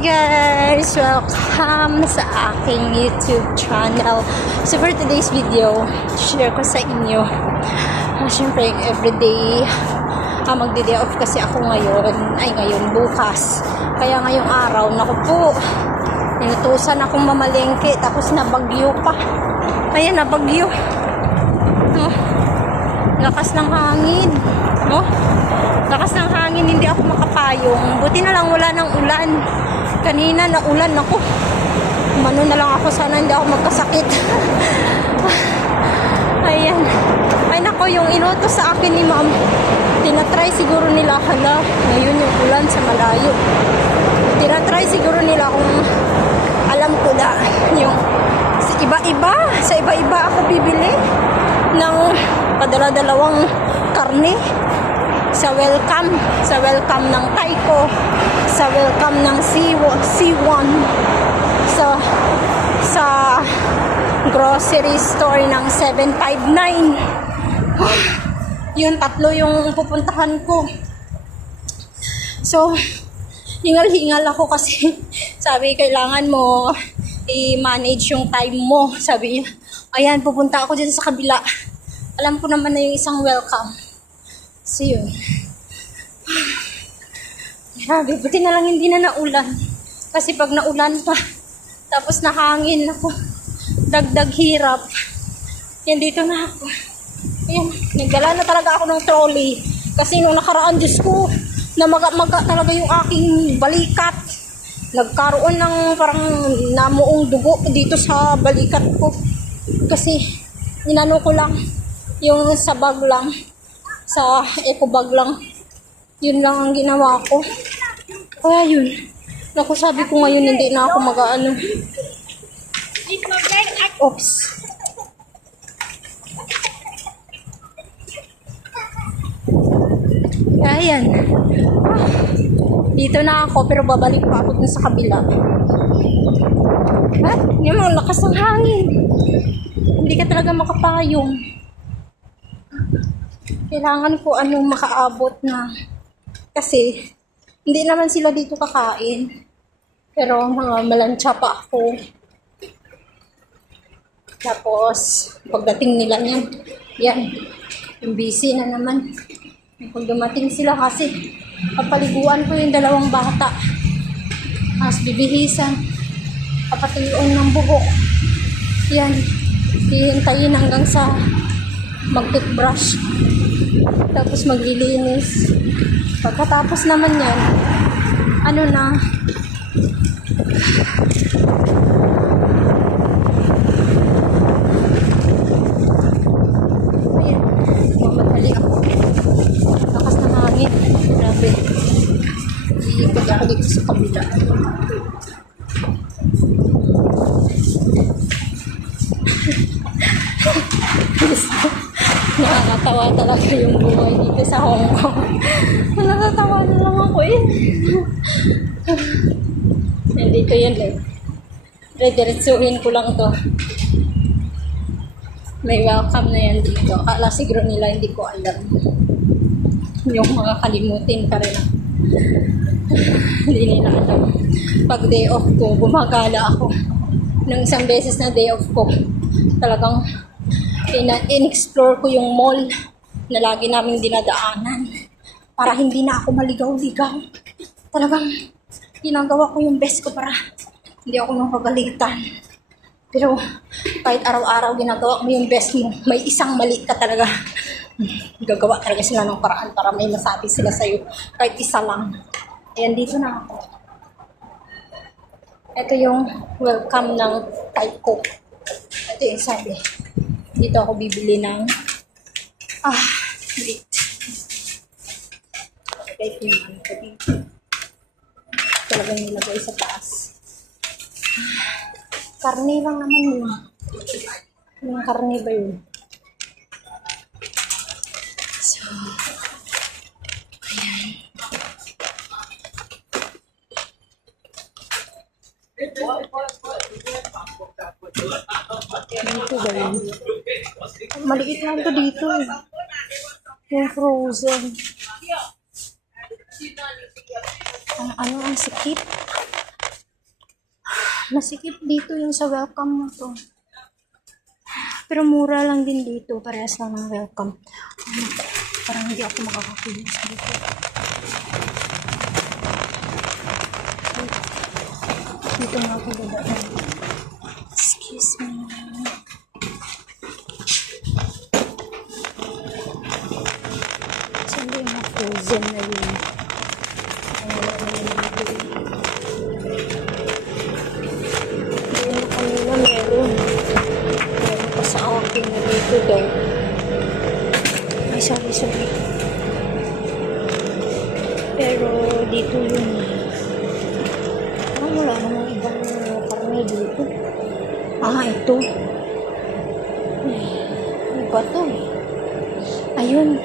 guys! Welcome sa aking YouTube channel. So for today's video, share ko sa inyo. Siyempre, everyday magdi-day off kasi ako ngayon, bukas. Kaya ngayong araw, naku po, inutusan akong mamalengke, tapos nabagyo pa. Ayan, nabagyo. Oh, lakas ng hangin. Oh, lakas ng hangin, hindi ako makapayong. Buti na lang wala ng ulan. Kanina naulan ako. Mano na lang ako, sana hindi ako magkasakit. Ayan. Ay nako, yung inutos sa akin ni ma'am, tinatry siguro nila, hala, ngayon yung ulan sa malayo. Tinatry siguro nila kung alam ko na yung sa iba-iba ako bibili ng padala-dalawang karne sa welcome ng Taiko, sa welcome ng C1, sa grocery store ng 759. Yun, tatlo yung pupuntahan ko. So, hingal-hingal ako kasi sabi, kailangan mo i-manage yung time mo. Sabi niya, ayan, pupunta ako dito sa kabila. Alam ko naman na yung isang welcome. So, yun. Grabe, buti na lang hindi na naulan. Kasi pag naulan pa, tapos nahangin ako, dagdag hirap. Yan, dito na ako. Ayan, nagdala na talaga ako ng trolley. Kasi nung nakaraan, Diyos ko, na maga talaga yung aking balikat. Nagkaroon ng parang namuong dugo dito sa balikat ko. Kasi, inano ko lang, yung sa bag lang, sa eco bag lang. Yun lang ang ginawa ko. Kaya yun. Naku, sabi ko ngayon, hindi na ako mag-ano. Oops. Ayan. Dito na ako, pero babalik pa ako dun sa kabila. Yung mga lakas ng hangin. Hindi ka talaga makapayong. Kailangan ko makaabot na. Kasi, hindi naman sila dito kakain. Pero mga malansya pa ako. Tapos, pagdating nila yan, yung busy na naman. Kung dumating sila kasi, papaliguan ko yung dalawang bata. Tapos bibihisan, papatuyuan ng buhok. Yan, hihintayin hanggang sa mag-toothbrush. Tapos maglilinis. Pagkatapos naman yan, na, ayan, mamadali ako. Lakas ng hangin. Grabe. Iikot ako dito sa kabila. Nakakatawa talaga yung buhay dito sa Hong Kong. Nakakatawa na lang ako Nandito yan Rediretsuhin ko lang to. May welcome na yan dito. Akala siguro nila hindi ko alam. Yung mga kalimutin pa rin. Hindi nila alam. Pag day off ko, gumagala ako. Nung isang beses na day off ko, talagang in-explore ko yung mall na lagi namin dinadaanan para hindi na ako maligaw-ligaw. Talagang ginagawa ko yung best ko para hindi ako mapagalitan. Pero kahit araw-araw ginagawa mo yung best mo, may isang mali ka talaga. Gagawa talaga sila ng paraan para may masabi sila sa'yo. Kahit isa lang. Ayan, dito na ako. Ito yung welcome ng Taiko. Ito yung sabi. Dito ako bibili ng wait. Lagay ko yung ko dito. Talagang nilagay sa taas. Karne lang naman yun. Yung karne ba yun? So, ayan. Dito ba yun? Maliit lang to dito. Yung frozen. Ang sikip. Masikip dito yung sa welcome mo to. Pero mura lang din dito. Parehas lang ng welcome. Parang hindi ako makakakilos dito. Dito nga ako dadaan. Excuse me. Saan ba yung mga frozen na yun? Ayun, kanina meron. Meron pa sa akin na dito daw. Ay, sorry. Pero dito yun. Parang wala namang ibang karne dito. Ah, ito. Ano ba to? Ayun.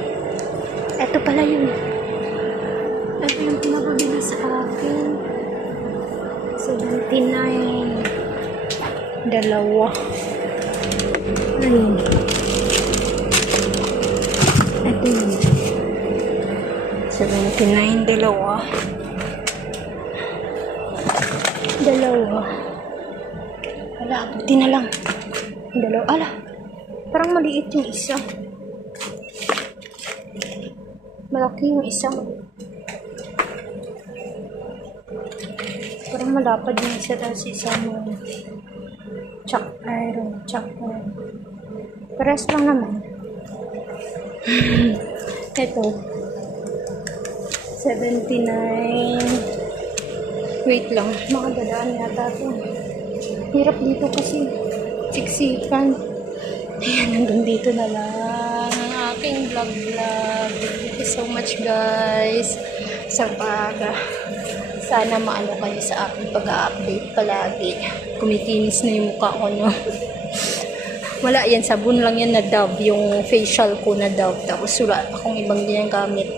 Ito pala yun. Ito yung pinababila sa akin. 79. Dalawa. Ayun. Ito yun. 79. Dalawa. Wala, buti na lang. Dalawa. Ala, parang maliit yung isa. Malaki yung isa. Parang malapad yung isa, tapos isa mo chuck iron. Pares lang naman. Ito 79. Wait lang, makadadaan yata ito. Hirap dito kasi siksikan. Ayan, hanggang dito na lang ang aking vlog. Thank you so much guys sa sana maano kayo sa aking pag-update palagi. Kumikinis na yung mukha ko, no? Wala yan, sabon lang yan na Dove, yung facial ko na Dove. Tapos wala akong ibang ganyan gamit.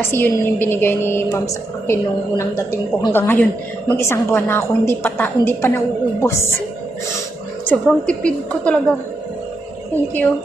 Kasi yun yung binigay ni ma'am sa akin nung unang dating ko. Hanggang ngayon, mag-isang buwan na ako, hindi pa nauubos. Sobrang tipid ko talaga. Thank you.